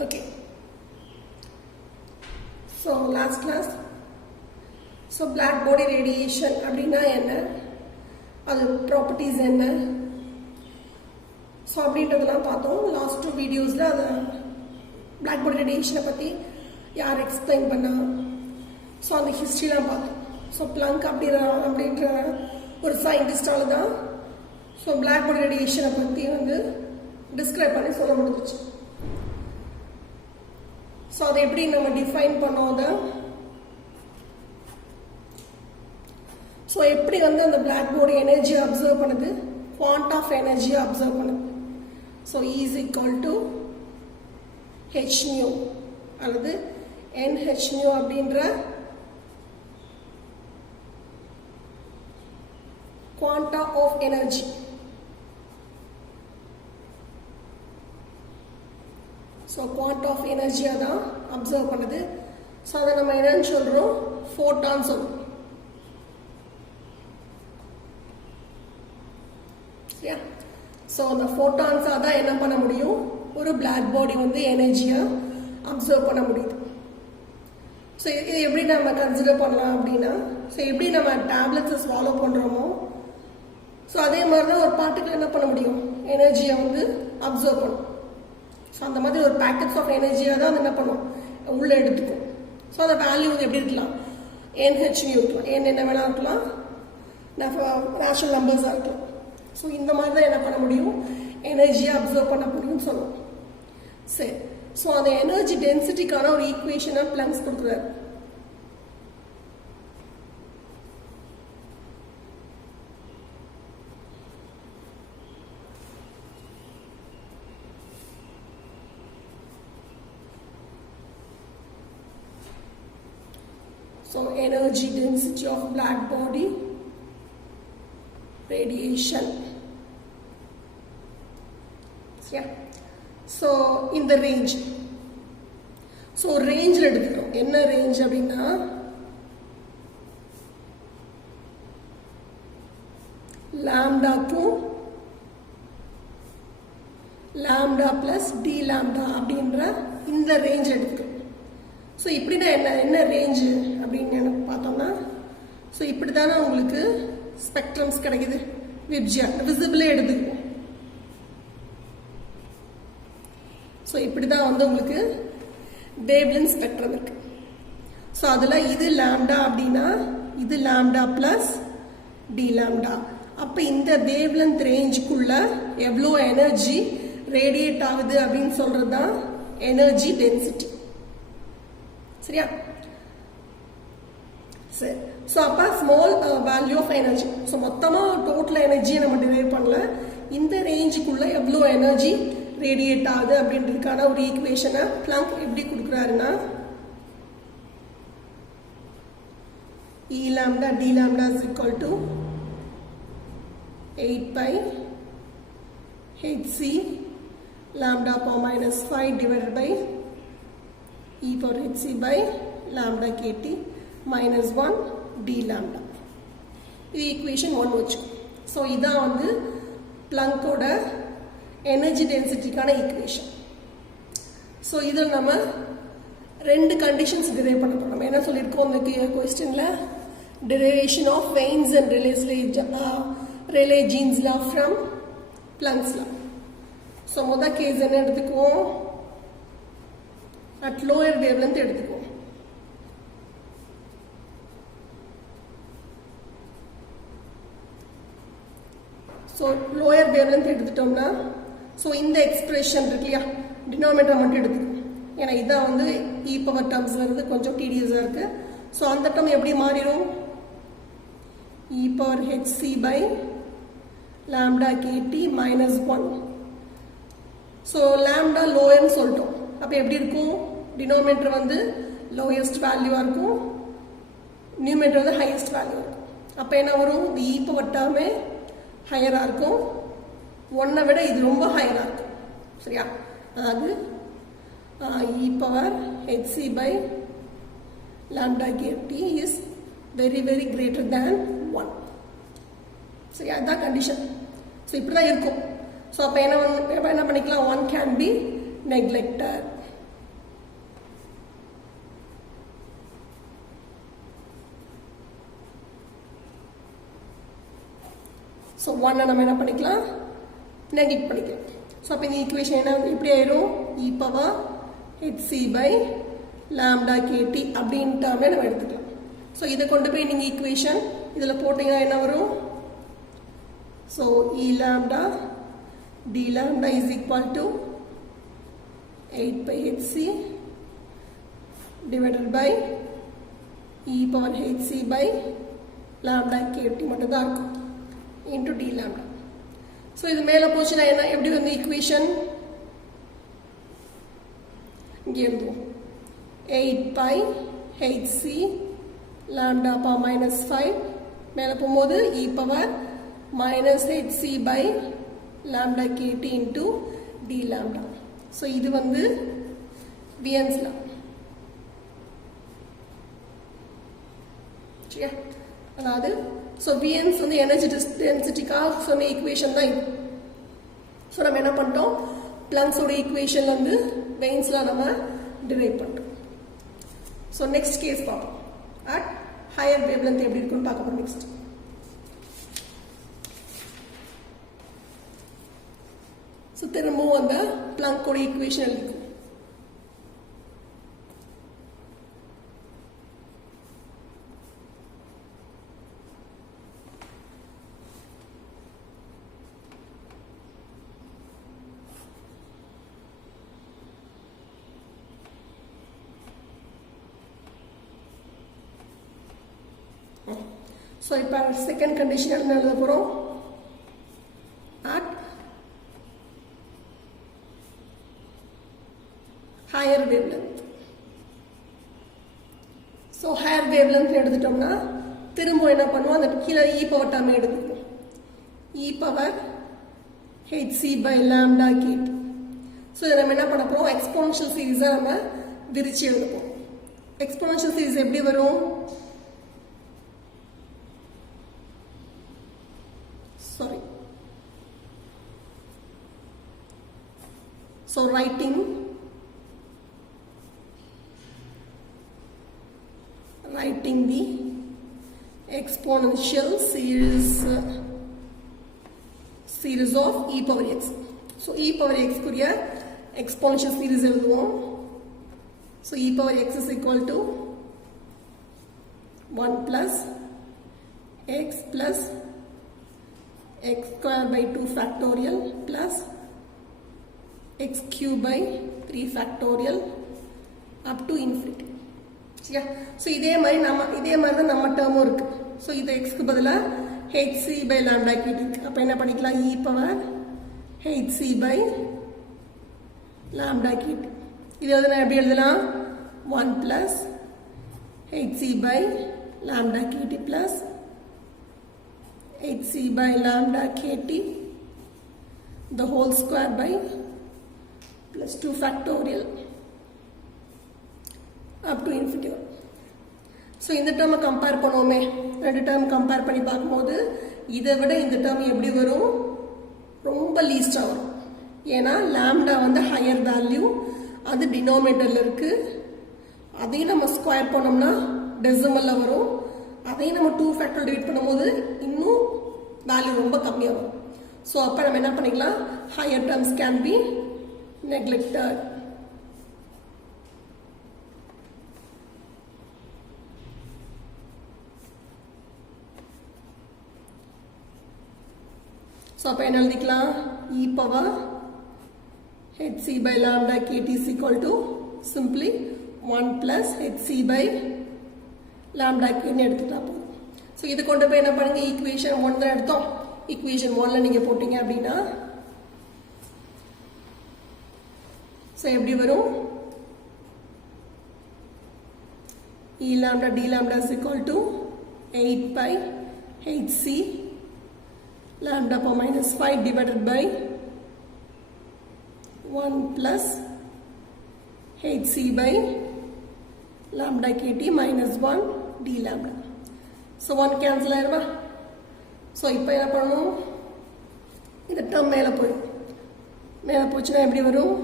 Okay, so last class, so black body radiation அப்படின்னா என்ன, அது ப்ராப்பர்ட்டிஸ் என்ன, ஸோ அப்படின்றதெல்லாம் பார்த்தோம். லாஸ்ட் 2 வீடியோஸில் அதை பிளாக் பாடி ரேடியேஷனை பற்றி யார் எக்ஸ்பிளைன் பண்ணா, ஸோ அந்த ஹிஸ்ட்ரிலாம் பார்த்தோம். ஸோ பிளாங்க் அப்படின்ற ஒரு சயின்டிஸ்டால தான் ஸோ பிளாக் பாடி ரேடியேஷனை பற்றி வந்து டிஸ்கிரைப் பண்ணி சொல்ல முடிஞ்சிச்சு. ஸோ அதை எப்படி நம்ம டிஃபைன் பண்ணோம், அதை ஸோ எப்படி வந்து அந்த பிளாக் பாடி எனர்ஜியை அப்சர்வ் பண்ணுது, குவாண்ட் ஆஃப் எனர்ஜியை அப்சர்வ் பண்ணுது. So is equal to h nu அல்லது NH நியூ அப்படின்ற quanta of energy. So quant of எனர்ஜியை தான் அப்சர்வ் பண்ணுது. ஸோ அதை நம்ம என்னன்னு சொல்கிறோம், ஃபோட்டான் சொல்கிறோம். சரியா? ஸோ அந்த ஃபோட்டான்ஸாக தான் என்ன பண்ண முடியும், ஒரு பிளாக் பாடி வந்து எனர்ஜியை அப்சர்வ் பண்ண முடியுது. ஸோ இது எப்படி நம்ம கன்சிடர் பண்ணலாம் அப்படின்னா, ஸோ எப்படி நம்ம டேப்லெட்ஸை ஸ்வாலோ பண்ணுறோமோ, ஸோ அதே மாதிரி தான் ஒரு பார்ட்டிகிள் என்ன பண்ண முடியும், எனர்ஜியை வந்து அப்சர்வ் பண்ணும். ஸோ அந்த மாதிரி ஒரு பேக்கெட்ஸ் ஆஃப் எனர்ஜியாக தான் அது என்ன பண்ணும், உள்ளே எடுத்துக்கும். ஸோ அந்த வேல்யூ வந்து எப்படி இருக்கலாம், NH இருக்கலாம், என்ன வேணா இருக்கலாம், நேச்சுரல் நம்பர்ஸாக இருக்கலாம். ஸோ இந்த மாதிரி தான் என்ன பண்ண முடியும், எனர்ஜியை அப்சர்வ் பண்ண முடியும்னு சொல்லுவோம். சரி, ஸோ அந்த எனர்ஜி டென்சிட்டிக்கான ஒரு ஈக்குவேஷனை பிளாங்க்ஸ் கொடுக்குறாரு. So energy density of black body radiation. Yeah. So in the range. So range la edukurom. Enna range abina lambda to lambda plus d lambda அப்படின்ற இந்த ரேஞ்ச் எடுத்துக்கிறோம். ஸோ இப்படின்னா என்ன ரேஞ்சு அப்படின்னு பார்த்தோம்னா, ஸோ இப்படி தானே உங்களுக்கு ஸ்பெக்ட்ரம்ஸ் கிடைக்குது, விசிபிளே எடுத்துக்குவோம். ஸோ இப்படி தான் வந்து உங்களுக்கு வேவ்லென்த் ஸ்பெக்ட்ரம் இருக்கு. ஸோ அதில் இது லாம்டா அப்படின்னா இது லாம்டா பிளஸ் டி லாம்டா. அப்போ இந்த வேவ்லென்த் ரேஞ்சுக்குள்ள எவ்வளோ எனர்ஜி ரேடியேட் ஆகுது அப்படின்னு சொல்றது தான் எனர்ஜி டென்சிட்டி. சரியா? சரி, ஸோ அப்போ small value of energy. So மொத்தமாக டோட்டல் எனர்ஜியை நம்ம டிரைவ் பண்ணல, இந்த ரேஞ்சுக்குள்ள எவ்வளோ எனர்ஜி ரேடியேட் ஆகுது அப்படின்றதுக்கான ஒரு ஈக்குவேஷனை பிளாங்க் எப்படி கொடுக்குறாருன்னா, E lambda d lambda is equal to 8 pi hc lambda power minus 5 divided by e power hc by lambda kt minus 1 d lambda. இது ஈக்குவேஷன் 1 வச்சுக்கோ. ஸோ இதான் வந்து பிளாங்கோட எனர்ஜி டென்சிட்டிக்கான ஈக்குவேஷன். ஸோ இதில் நம்ம 2 கண்டிஷன்ஸ் டிரைவ் பண்ண போகிறோம். நம்ம என்ன சொல்லியிருக்கோம் இந்த கொஸ்டினில், derivation of Wien's and Rayleigh Jeans law from Planck's law. So முதல் கேஸ் என்ன எடுத்துக்குவோம், at lower wavelength எடுத்துக்குவோம். ஸோ லோயர் வேவ்லென்த் எடுத்துட்டோம்னா, ஸோ இந்த எக்ஸ்பிரஷன் இருக்கு இல்லையா, டினாமினேட்டர் மட்டும் எடுத்துக்கணும். ஏன்னா இதான் வந்து இ பவர் டேர்ம்ஸ் வருது, கொஞ்சம் டிடிஎஸாக இருக்கு. ஸோ அந்த டேர்ம் எப்படி மாறிடும், e power hc by lambda kT minus 1. So lambda லோயர்னு சொல்லிட்டோம். அப்போ எப்படி இருக்கும், டினாமினேட்டர் வந்து லோயஸ்ட் வேல்யூவாக இருக்கும், நியூமரேட்டர் வந்து ஹையஸ்ட் வேல்யூ இருக்கும். அப்போ என்ன வரும், இந்த இ பவர் டேர்மே ஹையராக இருக்கும், 1 விட இது ரொம்ப ஹையராக இருக்கும். சரியா? அதாவது e power hc by lambda kt is very very greater than 1. சரி, அதுதான் கண்டிஷன். ஸோ இப்படி தான் இருக்கும். ஸோ அப்போ என்ன பண்ணிக்கலாம், 1 can be neglected. 1 நம்ம என்ன பண்ணிக்கலாம் நெகட் பண்ணிக்கலாம் ஸோ அப்போ இந்த ஈக்குவேஷன் என்ன எப்படி ஆயிரும் e power hc by lambda kt அப்படின்ற டேர்ம்ல நம்ம எடுத்துக்கலாம் ஸோ இதை கொண்டு போய் நீங்கள் ஈக்குவேஷன் இதில் போட்டிங்கன்னா என்ன வரும் so e lambda d lambda is equal to 8 by hc divided by e power hc by lambda kt மட்டும் தான் இருக்கும் into d lambda ஸோ இது மேலே போச்சுன்னா என்ன எப்படி வந்து ஈக்குவேஷன் இங்கே எழுதுவோம் 8 by hc lambda power minus 5 மேலே போகும்போது e power minus hc by lambda kt into d lambda so இது வந்து Wien's law சரியா அதாவது ஸோ Wien's வந்து எனர்ஜி டென்சிட்டிக்காக சொன்ன ஈக்குவேஷன் தான் இது ஸோ நம்ம என்ன பண்ணிட்டோம் பிளாங்க்ஸோட ஈக்குவேஷன்ல வந்து வெயின்ஸ்லாம் நம்ம டிரைவ் பண்ணிட்டோம் ஸோ நெக்ஸ்ட் கேஸ் பார்ப்போம் அட் ஹையர் வேவ்லென்த் எப்படி இருக்குன்னு பார்க்க போகிறோம் நெக்ஸ்ட் ஸோ திரும்பவும் அந்த பிளாங்கோட ஈக்குவேஷன் எழுதிக்கும் ஸோ இப்போ செகண்ட் கண்டிஷன் என்ன எழுத போகிறோம் at higher wavelength so higher wavelength எடுத்துட்டோம்னா திரும்ப என்ன பண்ணுவோம் அந்த கீழே இ பவர் டேர்ம் எடுத்துப்போம் e power hc by lambda kT so இதை நம்ம என்ன பண்ண போகிறோம் எக்ஸ்போனன்ஷியல் சீரீஸை நம்ம விரிச்சு எழுதுப்போம் எக்ஸ்போனன்ஷியல் சீரீஸ் எப்படி வரும் sorry so writing the exponential series of e power x so e power x kuria exponential series எழுதுவோம் so e power x is equal to 1 plus x plus x square by 2 factorial plus x cube by 3 factorial up to infinity சரியா so இதே மாதிரி தான் நம்ம டேர்மும் இருக்கு so இது எக்ஸ்க்கு பதிலாக hc by lambda kt இருக்கு அப்போ என்ன படிக்கலாம் e power hc by lambda kt இது எழுதுனா எப்படி எழுதலாம் 1 plus hc by lambda kt plus hc by lambda kt the whole square by plus 2 factorial up to infinity so இந்த டேர்மை கம்பேர் பண்ணுவோமே ரெண்டு டேர்ம் கம்பேர் பண்ணி பார்க்கும்போது இதை விட இந்த டேர்ம் எப்படி வரும் ரொம்ப லீஸ்டாக வரும் ஏன்னா லாம்டா வந்து ஹையர் வேல்யூ அது டினோமினேட்டரில் இருக்குது அதையும் நம்ம ஸ்கொயர் பண்ணோம்னா டெசிமலில் வரும் அதையும் நம்ம 2 ஃபேக்டர் டிவைட் பண்ணும்போது இன்னும் வேல்யூ ரொம்ப கம்மியாக வரும் ஸோ அப்போ நம்ம என்ன பண்ணிக்கலாம் higher terms can be neglected so அப்போ என்ன எழுதிக்கலாம் e power hc by lambda kt is equal to simply 1 plus hc by lambda kt எடுத்துட்டா போதும் ஸோ இது கொண்டு போய் என்ன பண்ணுங்க ஈக்குவேஷன் 1 தான் எடுத்தோம் ஈக்குவேஷன் 1ல நீங்கள் போட்டீங்க அப்படின்னா ஸோ எப்படி வரும் e lambda d lambda is equal to 8 by hc lambda power minus 5 divided by 1 plus hc by lambda kt minus 1 d lambda. So 1 cancel ஆயிருமா ஸோ இப்போ என்ன பண்ணணும் இந்த டேர்ம் மேலே போச்சுன்னா எப்படி வரும்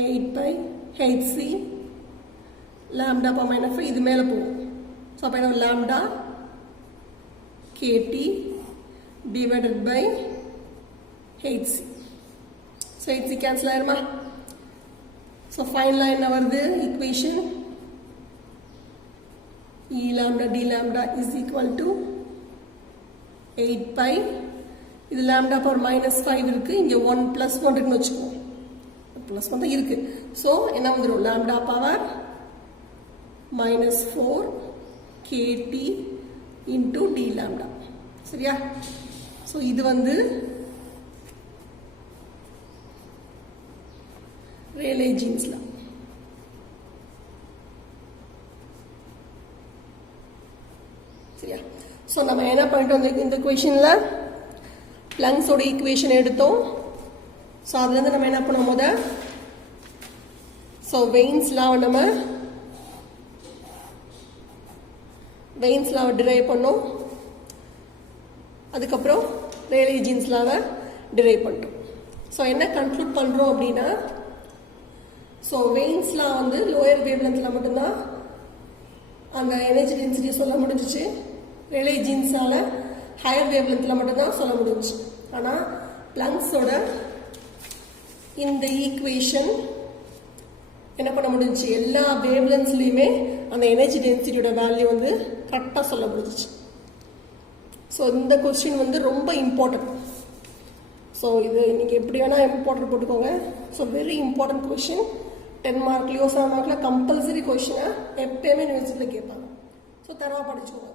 8 by hc lambda power minus 5 இது மேலே போகும் ஸோ அப்போ என்ன lambda kt divided by 8c. So 8c cancel ஆயிருமா? So final என்ன வருது equation E lambda d lambda is equal to 8 pi. இது lambda power minus 5 இருக்கு, இங்க 1 plus 1 இருக்குன்னு வச்சுக்கோ, plus 1 தான் இருக்கு. So என்ன வந்துரும் lambda power minus 4 kt into d lambda. சரியா? So இது வந்து Rayleigh Jeans law. சரியா? ஸோ நம்ம என்ன பண்ணிட்டோம் இந்த கொஷினில் பிளங்க்ஸோட ஈக்குவேஷன் எடுத்தோம். ஸோ அதுலேருந்து நம்ம என்ன பண்ணோம் முதல், ஸோ வெயின்ஸ் லாவை டிரைவ் பண்ணோம். அதுக்கப்புறம் Rayleigh Jeans லாவை டிரைவ் பண்ணிட்டோம். ஸோ என்ன கன்க்ளூட் பண்ணுறோம் அப்படின்னா, ஸோ வெயின்ஸ் லா வந்து லோயர் வேவ்லென்த்தில் மட்டும்தான் அந்த எனர்ஜி டென்சிட்டி சொல்ல முடிஞ்சிச்சு. Rayleigh Jeansனால ஹையர் வேவ்லென்த்தில் மட்டும்தான் சொல்ல முடிஞ்சிச்சு. ஆனால் பிளங்க்ஸோட இந்த ஈக்குவேஷன் என்ன பண்ண முடிஞ்சிச்சு, எல்லா வேவ்லென்ஸ்லையுமே அந்த எனர்ஜி டென்சிட்டியோட வேல்யூ வந்து கரெக்டாக சொல்ல முடிஞ்சிச்சு. ஸோ இந்த கொஸ்டின் வந்து ரொம்ப இம்பார்ட்டன்ட். ஸோ இது நீங்கள் எப்படி வேணால் இம்பார்ட்டன்ட் போட்டுக்கோங்க. So very important question. 10 மார்க்லேயோ 7 மார்க்கில் கம்பல்சரி கொஷினை எப்பயுமே யூனிவர்சிட்டியில் கேட்பாங்க. ஸோ தரவாக படிச்சுக்கோங்க.